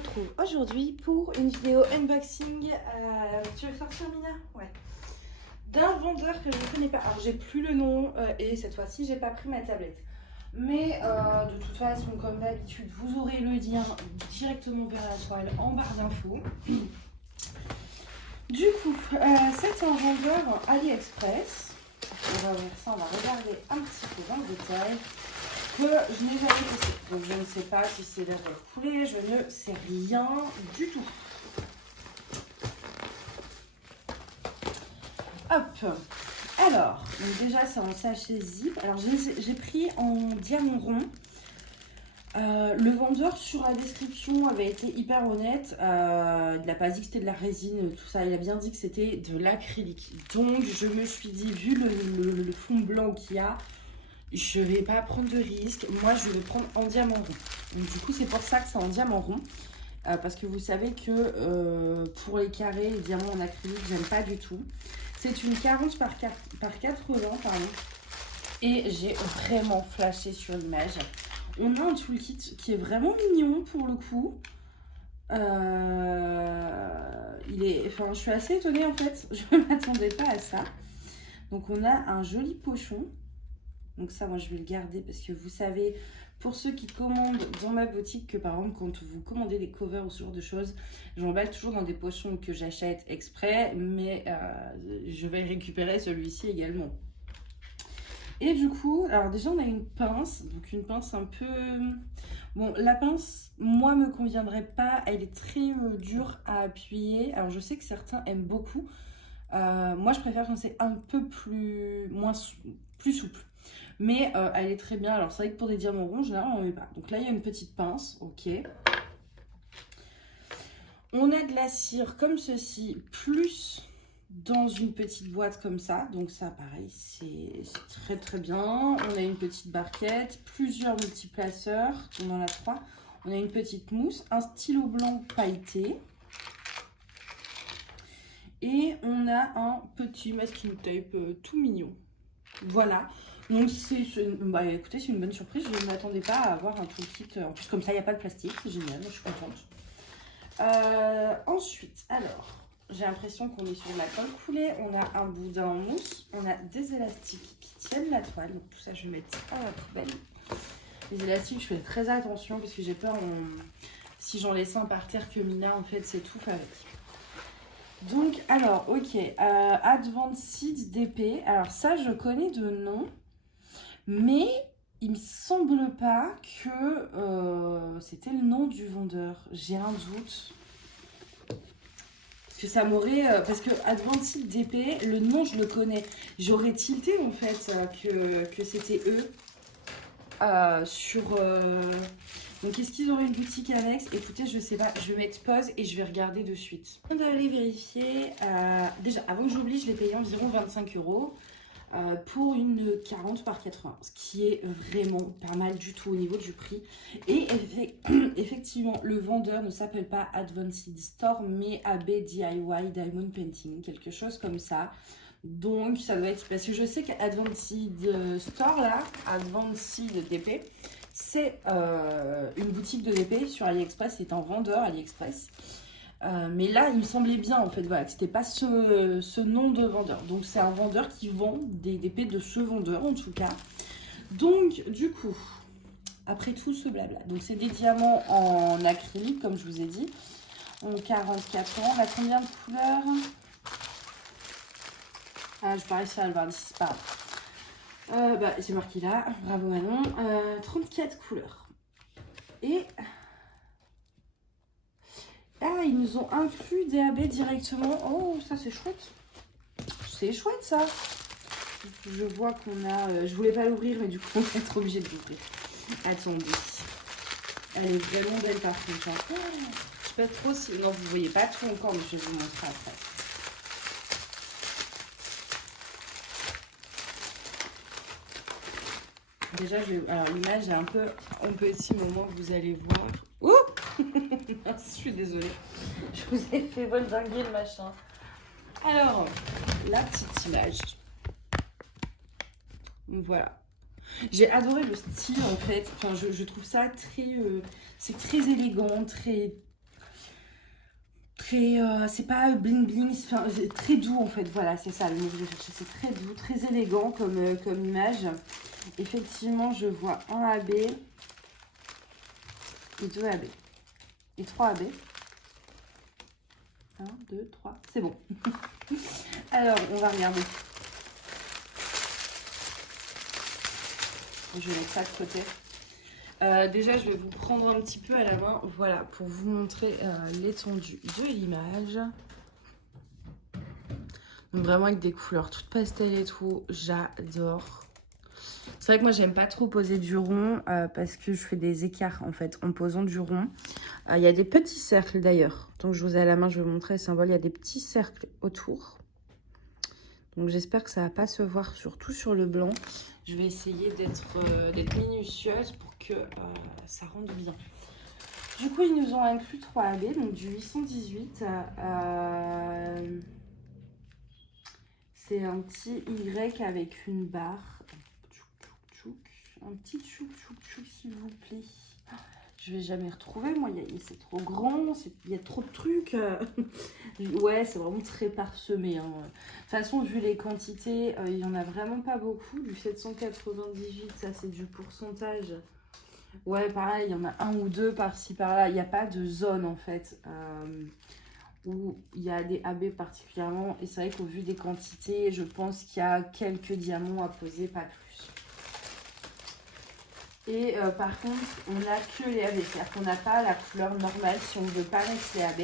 retrouve aujourd'hui pour une vidéo unboxing. Tu veux sortir, Mina? Ouais. D'un vendeur que je ne connais pas. Alors j'ai plus le nom et cette fois-ci j'ai pas pris ma tablette. Mais de toute façon, comme d'habitude, vous aurez le lien directement vers la toile en barre d'infos. Du coup, c'est un vendeur AliExpress. On va ouvrir ça, on va regarder un petit peu dans le détail. Que je n'ai jamais testé. Donc je ne sais pas si c'est la vraie coulée, je ne sais rien du tout. Hop. Alors, donc déjà c'est en sachet zip. Alors j'ai pris en diamant rond. Le vendeur sur la description avait été hyper honnête. Il n'a pas dit que c'était de la résine, tout ça. Il a bien dit que c'était de l'acrylique. Donc je me suis dit, vu le fond blanc qu'il y a, je vais pas prendre de risque. Moi, je vais le prendre en diamant rond. Donc, du coup, c'est pour ça que c'est en diamant rond. Parce que vous savez que pour les carrés, les diamants en acrylique, j'aime pas du tout. C'est une 40 par 80, pardon. Et j'ai vraiment flashé sur l'image. On a un toolkit qui est vraiment mignon pour le coup. Je suis assez étonnée en fait. Je ne m'attendais pas à ça. Donc, on a un joli pochon. Donc ça, moi, je vais le garder parce que vous savez, pour ceux qui commandent dans ma boutique, que par exemple, quand vous commandez des covers ou ce genre de choses, j'emballe toujours dans des pochons que j'achète exprès, mais je vais récupérer celui-ci également. Et du coup, alors déjà, on a une pince, donc une pince un peu... Bon, la pince, moi, me conviendrait pas, elle est très dure à appuyer. Alors, je sais que certains aiment beaucoup. Moi, je préfère quand c'est un peu plus souple. Mais elle est très bien. Alors, c'est vrai que pour des diamants ronds, généralement, on ne met pas. Donc là, il y a une petite pince. Ok. On a de la cire comme ceci, plus dans une petite boîte comme ça. Donc ça, pareil, c'est très très bien. On a une petite barquette, plusieurs multiplaceurs. On en a 3. On a une petite mousse, un stylo blanc pailleté. Et on a un petit masking tape tout mignon. Voilà. Donc, écoutez, c'est une bonne surprise. Je ne m'attendais pas à avoir un toolkit. En plus, comme ça, il n'y a pas de plastique. C'est génial. Moi, je suis contente. Ensuite, alors, j'ai l'impression qu'on est sur de la colle coulée. On a un boudin en mousse. On a des élastiques qui tiennent la toile. Donc, tout ça, je vais mettre à la poubelle. Les élastiques, je fais très attention parce que j'ai peur, si j'en laisse un par terre, que Mina, en fait, s'étouffe avec. Donc, alors, ok, Advanced DP. Alors, ça, je connais de nom. Mais il me semble pas que c'était le nom du vendeur. J'ai un doute. Parce que ça m'aurait... parce que Advanced DP, le nom, je le connais. J'aurais tilté, en fait, que c'était eux. Donc, est-ce qu'ils auraient une boutique annexe? Écoutez, je sais pas. Je vais mettre pause et je vais regarder de suite. On va aller vérifier. Déjà, avant que j'oublie, je l'ai payé environ 25 €. Pour une 40 par 80, ce qui est vraiment pas mal du tout au niveau du prix. Et effectivement, le vendeur ne s'appelle pas Advanced Store, mais AB DIY Diamond Painting, quelque chose comme ça. Donc, ça doit être... Parce que je sais qu'Advanced Store, là, Advanced DP, c'est une boutique de DP sur AliExpress, c'est un vendeur AliExpress. Mais là, il me semblait bien, en fait, voilà, que c'était pas ce nom de vendeur. Donc, c'est un vendeur qui vend des DP de ce vendeur, en tout cas. Donc, du coup, après tout ce blabla. Donc, c'est des diamants en acrylique, comme je vous ai dit. En 44 ans. On a combien de couleurs? Ah, je parie ça à le voir d'ici, c'est pas grave. C'est marqué là. Bravo, Manon. 34 couleurs. Et... Ah, ils nous ont inclus DAB directement. Oh, ça c'est chouette. C'est chouette ça. Je vois qu'on a... je voulais pas l'ouvrir, mais du coup on va être obligé de l'ouvrir. Attendez. Elle est vraiment belle par contre. Oh, je sais pas trop si... Non, vous voyez pas tout encore, mais je vais vous montrer après. Déjà, alors l'image est un peu petit moment que vous allez voir. Ouh. Je suis désolée. Je vous ai fait voldinguer le machin. Alors, la petite image. Voilà. J'ai adoré le style en fait. Enfin, je trouve ça très... c'est très élégant, très très, c'est pas bling bling, c'est très doux en fait, voilà, c'est ça le mot que je cherchais, c'est très doux, très élégant comme image. Effectivement, je vois un AB, et 2 AB, et 3 AB. 1, 2, 3, c'est bon. Alors, on va regarder. Je vais mettre ça de côté. Déjà, je vais vous prendre un petit peu à la main, voilà, pour vous montrer l'étendue de l'image. Donc vraiment avec des couleurs toutes pastel et tout, j'adore. C'est vrai que moi, j'aime pas trop poser du rond parce que je fais des écarts en fait en posant du rond. Il y a des petits cercles d'ailleurs. Donc je vous ai à la main, je vais vous montrer le symbole. Il y a des petits cercles autour. Donc j'espère que ça va pas se voir, surtout sur le blanc. Je vais essayer d'être minutieuse pour que ça rende bien. Du coup, ils nous ont inclus 3 AB, donc du 818. C'est un petit Y avec une barre. Un petit tchouk s'il vous plaît. Je vais jamais retrouver, moi, c'est trop grand, il y a trop de trucs. Ouais, c'est vraiment très parsemé. Hein. De toute façon, vu les quantités, il n'y en a vraiment pas beaucoup. Du 798, ça c'est du pourcentage. Ouais, pareil, il y en a un ou deux par-ci, par-là. Il n'y a pas de zone, en fait, où il y a des AB particulièrement. Et c'est vrai qu'au vu des quantités, je pense qu'il y a quelques diamants à poser, pas plus. Et par contre, on n'a que les AB, c'est-à-dire qu'on n'a pas la couleur normale si on ne veut pas mettre les AB.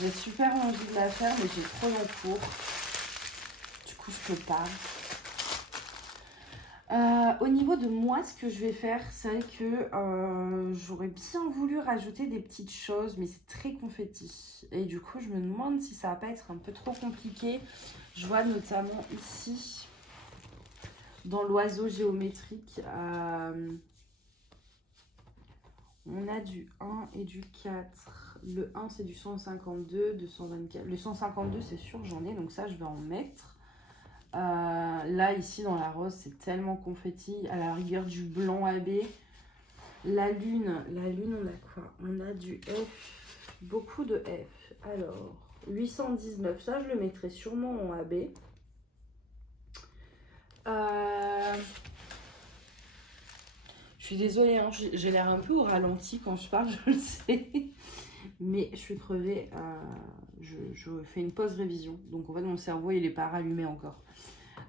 J'ai super envie de la faire, mais j'ai trop long cours. Du coup, je peux pas. Au niveau de moi, ce que je vais faire, c'est vrai que j'aurais bien voulu rajouter des petites choses, mais c'est très confetti. Et du coup, je me demande si ça va pas être un peu trop compliqué. Je vois notamment ici, dans l'oiseau géométrique, on a du 1 et du 4. Le 1, c'est du 152, 224. Le 152, c'est sûr, j'en ai, donc ça, je vais en mettre. Là, ici, dans la rose, c'est tellement confetti. À la rigueur du blanc AB. La lune, on a quoi? On a du F, beaucoup de F. Alors, 819, ça, je le mettrai sûrement en AB. Je suis désolée, hein, j'ai l'air un peu au ralenti quand je parle, je le sais. Mais je suis crevée. Je fais une pause révision. Donc, en fait, mon cerveau, il n'est pas rallumé encore.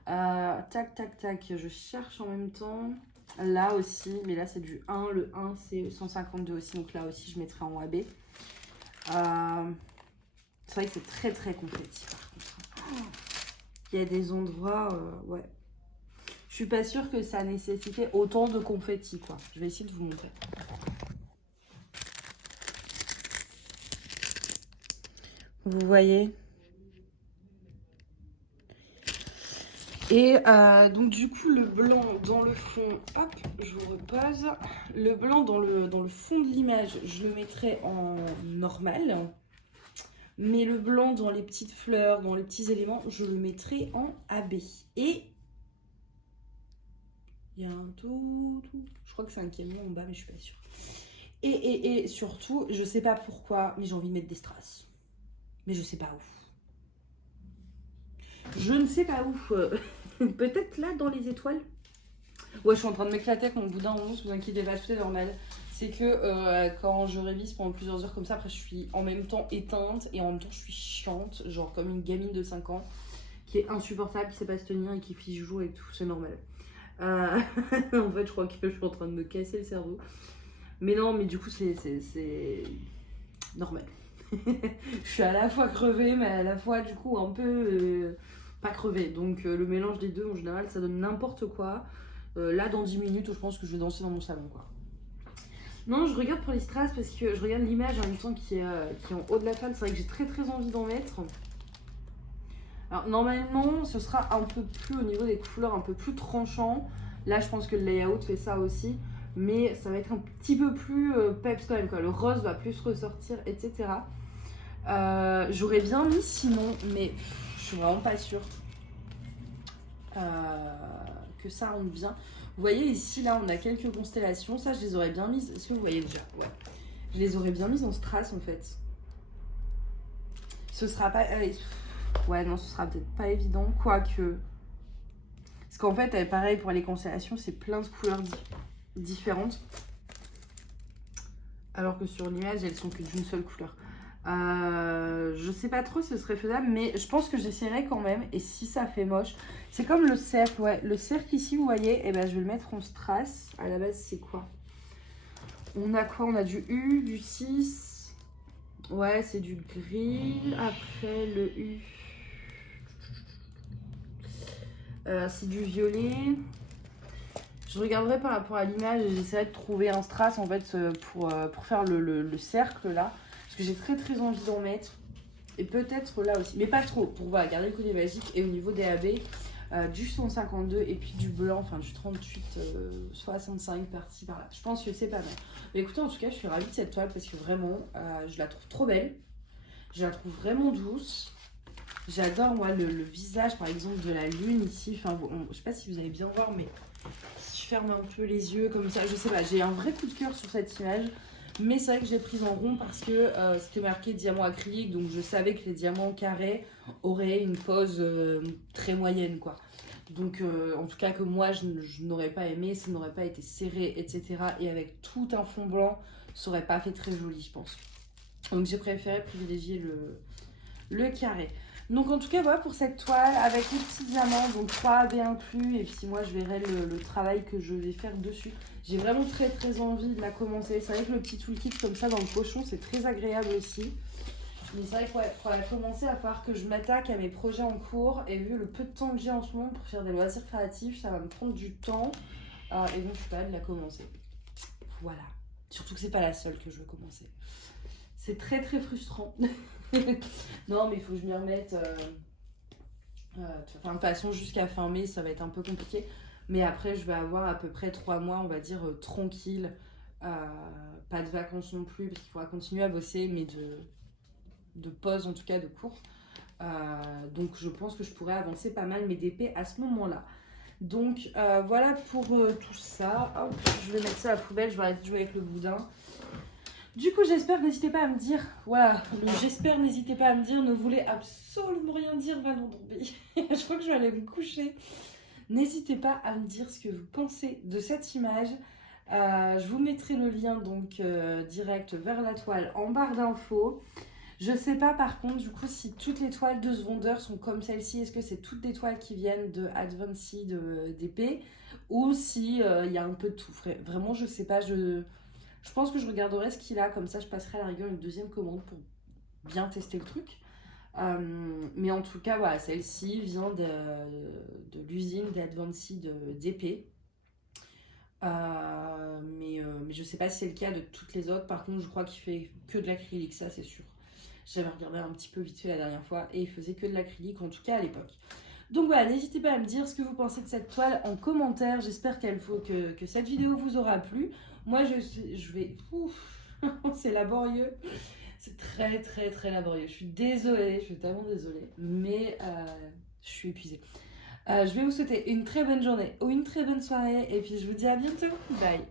Tac, tac, tac. Je cherche en même temps. Là aussi, mais là, c'est du 1. Le 1, c'est 152 aussi. Donc, là aussi, je mettrai en AB. C'est vrai que c'est très, très confetti, par contre. Il y a des endroits... ouais. Je suis pas sûre que ça nécessitait autant de confetti, quoi. Je vais essayer de vous montrer. Vous voyez? Et donc du coup, le blanc dans le fond, hop, je vous repose. Le blanc dans le fond de l'image, je le mettrai en normal. Mais le blanc dans les petites fleurs, dans les petits éléments, je le mettrai en AB. Et il y a un tout. Je crois que c'est un camion en bas, mais je suis pas sûre. Et surtout, je sais pas pourquoi, mais j'ai envie de mettre des strass. Mais je sais pas où. Je ne sais pas où. Peut-être là, dans les étoiles. Ouais, je suis en train de m'éclater avec mon boudin en mousse, vous inquiétez pas, tout est normal. C'est que quand je révise pendant plusieurs heures comme ça, après je suis en même temps éteinte et en même temps je suis chiante, genre comme une gamine de 5 ans qui est insupportable, qui sait pas se tenir et qui fiche joue et tout, c'est normal. En fait, je crois que je suis en train de me casser le cerveau. Mais non, mais du coup, c'est normal. Je suis à la fois crevée, mais à la fois, du coup, un peu pas crevée. Donc, le mélange des deux, en général, ça donne n'importe quoi. Là, dans 10 minutes, je pense que je vais danser dans mon salon, quoi. Non, je regarde pour les strass parce que je regarde l'image en même temps qui est en haut de la toile. C'est vrai que j'ai très très envie d'en mettre. Alors, normalement, ce sera un peu plus au niveau des couleurs, un peu plus tranchant. Là, je pense que le layout fait ça aussi. Mais ça va être un petit peu plus peps quand même, quoi. Le rose va plus ressortir, etc. J'aurais bien mis sinon, mais je suis vraiment pas sûre que ça rentre bien. Vous voyez ici, là, on a quelques constellations. Ça, je les aurais bien mises. Est-ce que vous voyez déjà? Ouais. Je les aurais bien mises en strass, en fait. Ce sera pas... ouais, non, ce sera peut-être pas évident. Quoique... Parce qu'en fait, pareil, pour les constellations, c'est plein de couleurs différentes. Alors que sur l'image, elles sont que d'une seule couleur. Je sais pas trop si ce serait faisable, mais je pense que j'essaierai quand même. Et si ça fait moche, c'est comme le cercle, ouais. Le cercle ici, vous voyez, eh ben, je vais le mettre en strass. À la base, c'est quoi? On a quoi? On a du U, du 6. Ouais, c'est du gris. Après, le U, c'est du violet. Je regarderai par rapport à l'image et j'essaierai de trouver un strass en fait pour faire le cercle là. Parce que j'ai très envie d'en mettre. Et peut-être là aussi, mais pas trop, pour voilà, garder le côté magique. Et au niveau des AB, du 152 et puis du blanc, enfin du 38, 65 par-ci par-là. Je pense que c'est pas mal. Mais écoutez, en tout cas, je suis ravie de cette toile parce que vraiment, je la trouve trop belle. Je la trouve vraiment douce. J'adore moi le visage par exemple de la lune ici. Enfin, je sais pas si vous allez bien voir, mais si je ferme un peu les yeux comme ça, je sais pas, j'ai un vrai coup de cœur sur cette image. Mais c'est vrai que je l'ai prise en rond parce que c'était marqué diamant acrylique, donc je savais que les diamants carrés auraient une pose très moyenne quoi. Donc en tout cas que moi je n'aurais pas aimé, ça n'aurait pas été serré, etc. Et avec tout un fond blanc, ça aurait pas fait très joli je pense. Donc j'ai préféré privilégier le carré. Donc en tout cas voilà pour cette toile avec les petits diamants, donc 3 AB inclus, et puis moi je verrai le travail que je vais faire dessus. J'ai vraiment très envie de la commencer. C'est vrai que le petit toolkit comme ça dans le pochon c'est très agréable aussi. Mais c'est vrai que ouais, pour la commencer, il va falloir que je m'attaque à mes projets en cours, et vu le peu de temps que j'ai en ce moment pour faire des loisirs créatifs, ça va me prendre du temps, et donc je suis pas hâte de la commencer. Voilà. Surtout que c'est pas la seule que je veux commencer. C'est très frustrant. Non, mais il faut que je m'y remette. De toute façon, jusqu'à fin mai, ça va être un peu compliqué. Mais après, je vais avoir à peu près 3 mois, on va dire, tranquille. Pas de vacances non plus, parce qu'il faudra continuer à bosser, mais de pause, en tout cas, de cours. Donc, je pense que je pourrais avancer pas mal mes DP à ce moment-là. Donc, voilà pour tout ça. Hop, je vais mettre ça à la poubelle, je vais arrêter de jouer avec le boudin. Du coup, j'espère, n'hésitez pas à me dire, voilà, j'espère, n'hésitez pas à me dire, ne voulez absolument rien dire, va non tomber. Je crois que je vais aller me coucher. N'hésitez pas à me dire ce que vous pensez de cette image. Je vous mettrai le lien donc direct vers la toile en barre d'infos. Je sais pas par contre du coup si toutes les toiles de ce vendeur sont comme celle-ci. Est-ce que c'est toutes des toiles qui viennent de Advancy d'épée ou si il y a un peu de tout. Vraiment, je sais pas, je pense que je regarderai ce qu'il a, comme ça je passerai à la rigueur une deuxième commande pour bien tester le truc. Mais en tout cas, voilà, celle-ci vient de l'usine d'Advancy d'épée. Mais je sais pas si c'est le cas de toutes les autres. Par contre, je crois qu'il fait que de l'acrylique, ça c'est sûr. J'avais regardé un petit peu vite fait la dernière fois et il faisait que de l'acrylique, en tout cas à l'époque. Donc voilà, n'hésitez pas à me dire ce que vous pensez de cette toile en commentaire. J'espère que cette vidéo vous aura plu. Moi, je vais... Ouf, c'est laborieux. C'est très laborieux. Je suis désolée, je suis tellement désolée. Mais je suis épuisée. Je vais vous souhaiter une très bonne journée ou une très bonne soirée. Et puis, je vous dis à bientôt. Bye.